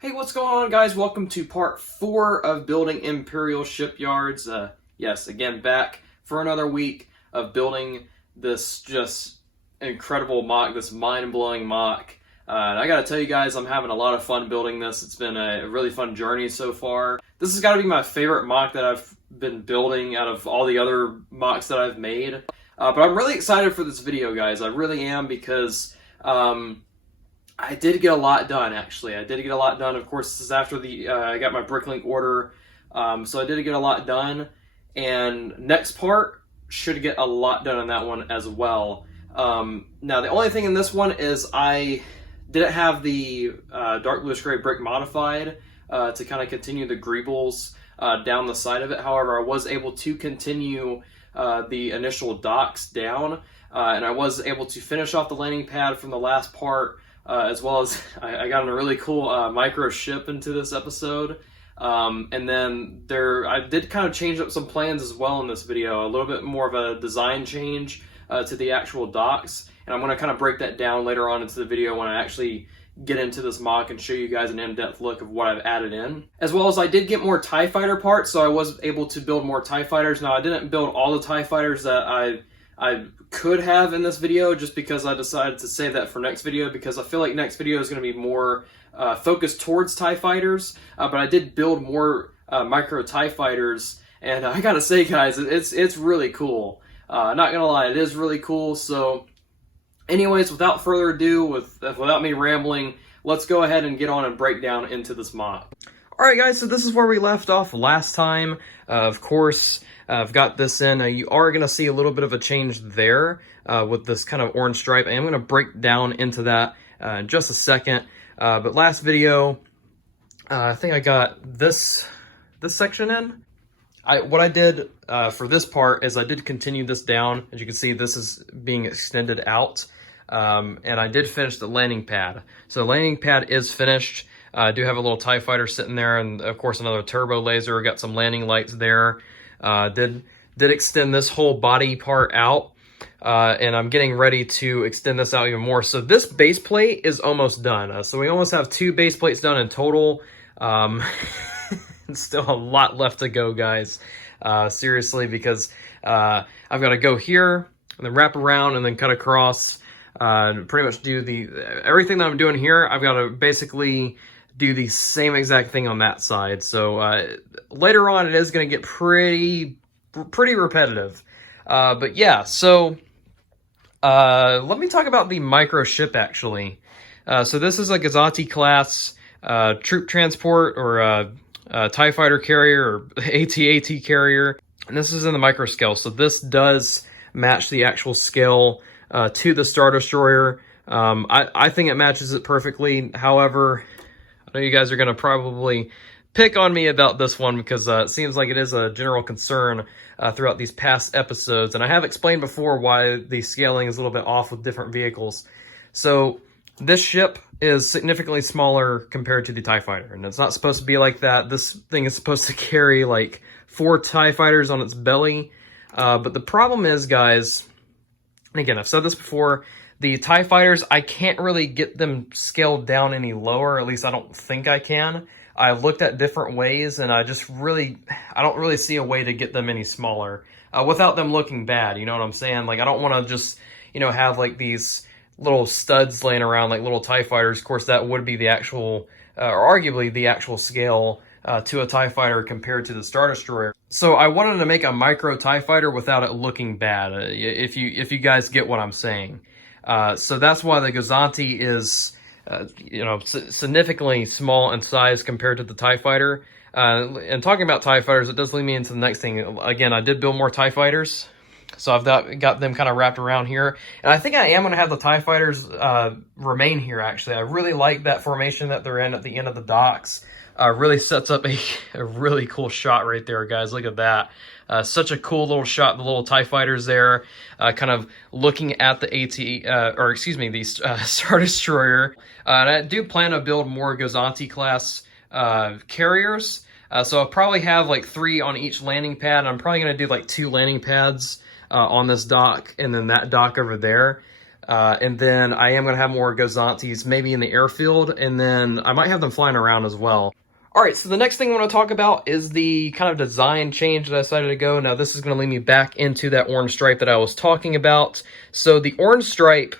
Hey, what's going on, guys? Welcome to part 4 of Building Imperial Shipyards. Yes, again, back for another week of building this just incredible MOC, this mind-blowing MOC. And I gotta tell you guys, I'm having a lot of fun building this. It's been a really fun journey so far. This has got to be my favorite MOC that I've been building out of all the other MOCs that I've made. But I'm really excited for this video, guys. I really am, because I did get a lot done, actually. I did get a lot done. Of course, this is after I got my Bricklink order, so I did get a lot done. And next part should get a lot done on that one as well. Now, the only thing in this one is I didn't have the dark bluish gray brick modified to kind of continue the greebles down the side of it. However, I was able to continue the initial docks down, and I was able to finish off the landing pad from the last part. As well as I got a really cool micro ship into this episode. And then I did kind of change up some plans as well in this video, a little bit more of a design change to the actual docks. And I'm going to kind of break that down later on into the video when I actually get into this MOC and show you guys an in-depth look of what I've added in. As well as I did get more TIE fighter parts, so I was able to build more TIE fighters. Now, I didn't build all the TIE fighters that I could have in this video, just because I decided to save that for next video, because I feel like next video is going to be more focused towards TIE fighters. But I did build more micro TIE fighters, and I gotta say, guys, it's really cool. Not gonna lie, it is really cool. So anyways, without further ado, without me rambling, let's go ahead and get on and break down into this MOC. Alright guys, so this is where we left off last time. Of course, I've got this in. You are going to see a little bit of a change there with this kind of orange stripe. I am going to break down into that in just a second. But last video, I think I got this section in. What I did for this part is I did continue this down. As you can see, this is being extended out. And I did finish the landing pad. So the landing pad is finished. I do have a little TIE fighter sitting there, and of course another turbo laser. Got some landing lights there. Did extend this whole body part out, and I'm getting ready to extend this out even more. So this base plate is almost done. So we almost have 2 base plates done in total. Still a lot left to go, guys. Seriously, because I've got to go here and then wrap around and then cut across. Pretty much do everything that I'm doing here. I've got to basically do the same exact thing on that side. So later on, it is going to get pretty repetitive. But yeah, so let me talk about the micro ship, actually. So this is a Gozanti class troop transport, or TIE fighter carrier, or AT-AT carrier. And this is in the micro scale. So this does match the actual scale to the Star Destroyer. I think it matches it perfectly. However, I know you guys are going to probably pick on me about this one, because it seems like it is a general concern throughout these past episodes. And I have explained before why the scaling is a little bit off with different vehicles. So this ship is significantly smaller compared to the TIE fighter. And it's not supposed to be like that. This thing is supposed to carry like 4 TIE fighters on its belly. But the problem is, guys, and again, I've said this before, the TIE fighters, I can't really get them scaled down any lower. At least I don't think I can. I looked at different ways, and I don't really see a way to get them any smaller without them looking bad. You know what I'm saying? Like, I don't want to just, have like these little studs laying around like little TIE fighters. Of course, that would be the actual, or arguably the actual scale to a TIE fighter compared to the Star Destroyer. So I wanted to make a micro TIE fighter without it looking bad, if you guys get what I'm saying. So that's why the Gozanti is, significantly small in size compared to the TIE fighter. And talking about TIE fighters, it does lead me into the next thing. Again, I did build more TIE fighters, so I've got them kind of wrapped around here. And I think I am going to have the TIE fighters remain here, actually. I really like that formation that they're in at the end of the docks. Really sets up a really cool shot right there, guys. Look at that. Such a cool little shot, the little TIE fighters there, kind of looking at the the Star Destroyer. And I do plan to build more Gozanti class carriers. So I'll probably have like 3 on each landing pad. I'm probably going to do like 2 landing pads on this dock, and then that dock over there. And then I am going to have more Gozantis maybe in the airfield, and then I might have them flying around as well. All right, so the next thing I want to talk about is the kind of design change that I decided to go. Now, this is going to lead me back into that orange stripe that I was talking about. So the orange stripe,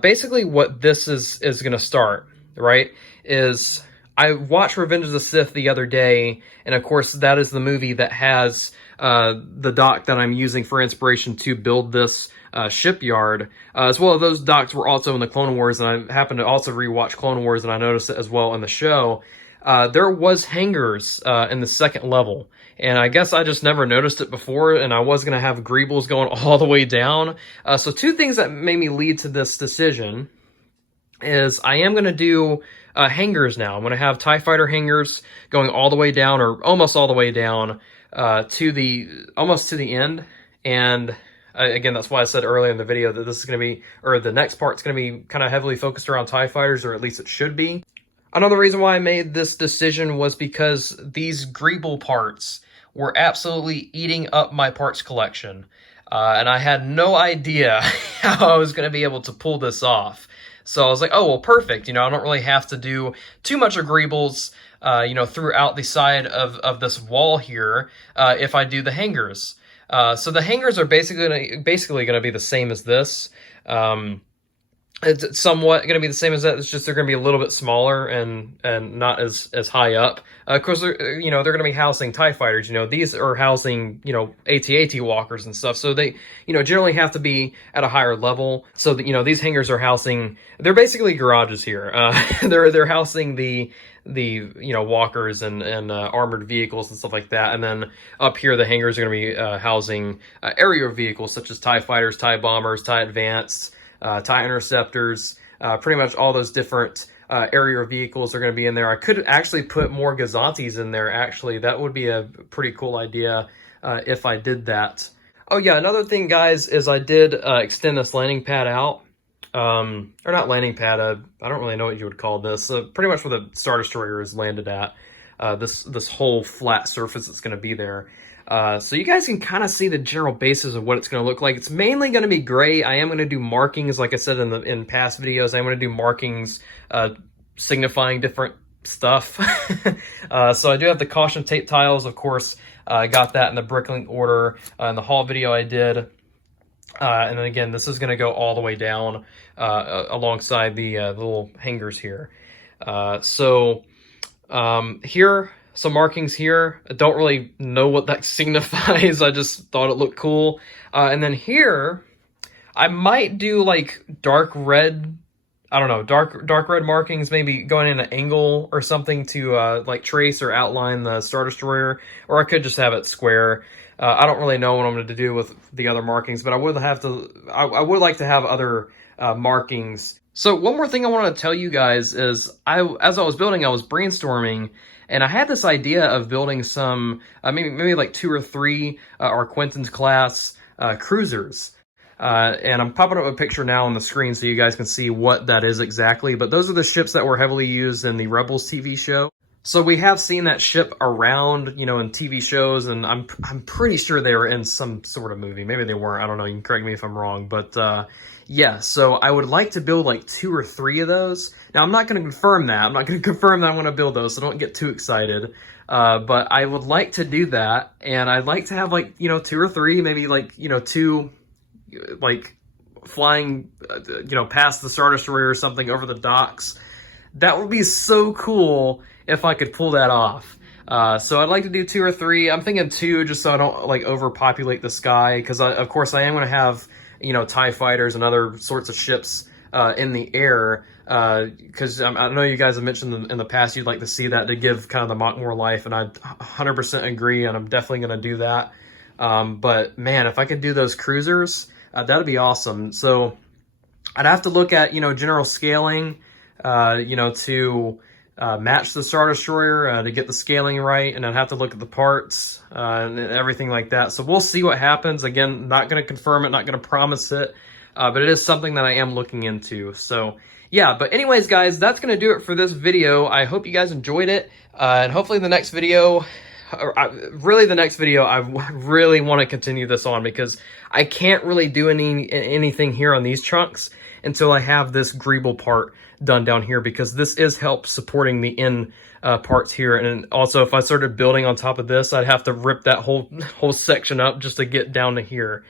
basically what this is going to start, right, is I watched Revenge of the Sith the other day, and of course that is the movie that has the dock that I'm using for inspiration to build this shipyard, as well as those docks were also in the Clone Wars, and I happened to also rewatch Clone Wars, and I noticed it as well in the show. There was hangars in the second level, and I guess I just never noticed it before, and I was going to have greebles going all the way down. So two things that made me lead to this decision is I am going to do hangars now. I'm going to have TIE Fighter hangars going all the way down, or almost all the way down, almost to the end. And again, that's why I said earlier in the video that this is going to be, or the next part's going to be kind of heavily focused around TIE Fighters, or at least it should be. Another reason why I made this decision was because these greeble parts were absolutely eating up my parts collection. And I had no idea how I was going to be able to pull this off. So I was like, oh, well, perfect. I don't really have to do too much of greebles, throughout the side of this wall here, if I do the hangars. So the hangars are basically going to be the same as this. It's somewhat going to be the same as that. It's just they're going to be a little bit smaller and not as high up. Of course, they're going to be housing TIE Fighters. These are housing AT-AT walkers and stuff. So they generally have to be at a higher level. So that, these hangars are housing. They're basically garages here. They're housing the walkers and armored vehicles and stuff like that. And then up here, the hangars are going to be housing aerial vehicles such as TIE Fighters, TIE Bombers, TIE Advanced, TIE Interceptors, pretty much all those different aerial vehicles are going to be in there. I could actually put more Gozantis in there, actually. That would be a pretty cool idea if I did that. Oh yeah, another thing, guys, is I did extend this landing pad out. Or not landing pad, I don't really know what you would call this. Pretty much where the Star Destroyer is landed at. This whole flat surface that's going to be there. So you guys can kind of see the general basis of what it's going to look like. It's mainly going to be gray. I am going to do markings, like I said in past videos. I'm going to do markings signifying different stuff. So I do have the caution tape tiles, of course. I got that in the bricklink order in the haul video I did. And then again, this is going to go all the way down alongside the little hangars here. Here, some markings here. I don't really know what that signifies. I just thought it looked cool. And then here, I might do like dark red, I don't know, dark red markings, maybe going in an angle or something to like trace or outline the Star Destroyer, or I could just have it square. I don't really know what I'm going to do with the other markings, but I would like to have other markings. So one more thing I wanted to tell you guys is as I was building, I was brainstorming, and I had this idea of building some, maybe like 2 or 3 Quentin's class cruisers. And I'm popping up a picture now on the screen so you guys can see what that is exactly. But those are the ships that were heavily used in the Rebels TV show. So we have seen that ship around, in TV shows, and I'm pretty sure they were in some sort of movie. Maybe they weren't. I don't know. You can correct me if I'm wrong. But yeah, so I would like to build like 2 or 3 of those. Now, I'm not going to confirm that. I'm not going to confirm that I'm going to build those, so don't get too excited. But I would like to do that, and I'd like to have like, 2 or 3, maybe like, 2, like flying, past the Star Destroyer or something over the docks. That would be so cool if I could pull that off. So I'd like to do 2 or 3. I'm thinking 2 just so I don't like overpopulate the sky, because of course I am going to have TIE Fighters and other sorts of ships in the air, because I know you guys have mentioned in the past you'd like to see that to give kind of the Mach more life, and I 100% agree, and I'm definitely going to do that. But man, if I could do those cruisers, that'd be awesome. So I'd have to look at general scaling, to match the Star Destroyer, to get the scaling right, and I'd have to look at the parts and everything like that. So we'll see what happens. Again, not going to confirm it, not going to promise it, but it is something that I am looking into. So yeah, but anyways, guys, that's going to do it for this video. I hope you guys enjoyed it, and hopefully the next video, I really want to continue this on, because I can't really do anything here on these trunks until I have this greeble part done down here, because this is help supporting the end parts here. And also, if I started building on top of this, I'd have to rip that whole section up just to get down to here.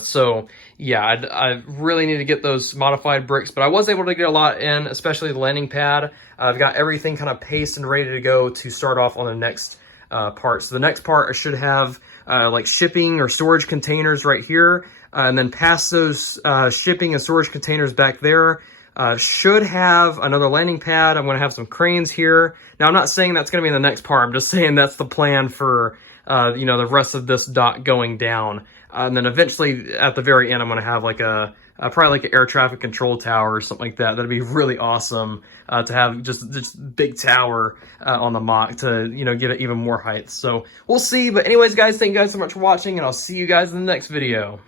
So yeah, I really need to get those modified bricks, but I was able to get a lot in, especially the landing pad. I've got everything kind of paced and ready to go to start off on the next part. So the next part, I should have like shipping or storage containers right here, and then past those shipping and storage containers back there. Should have another landing pad. I'm going to have some cranes here. Now, I'm not saying that's going to be in the next part. I'm just saying that's the plan for, you know, the rest of this dock going down. And then eventually at the very end, I'm going to have like probably like an air traffic control tower or something like that. That'd be really awesome to have just this big tower on the mock to, you know, give it even more height. So we'll see. But anyways, guys, thank you guys so much for watching, and I'll see you guys in the next video.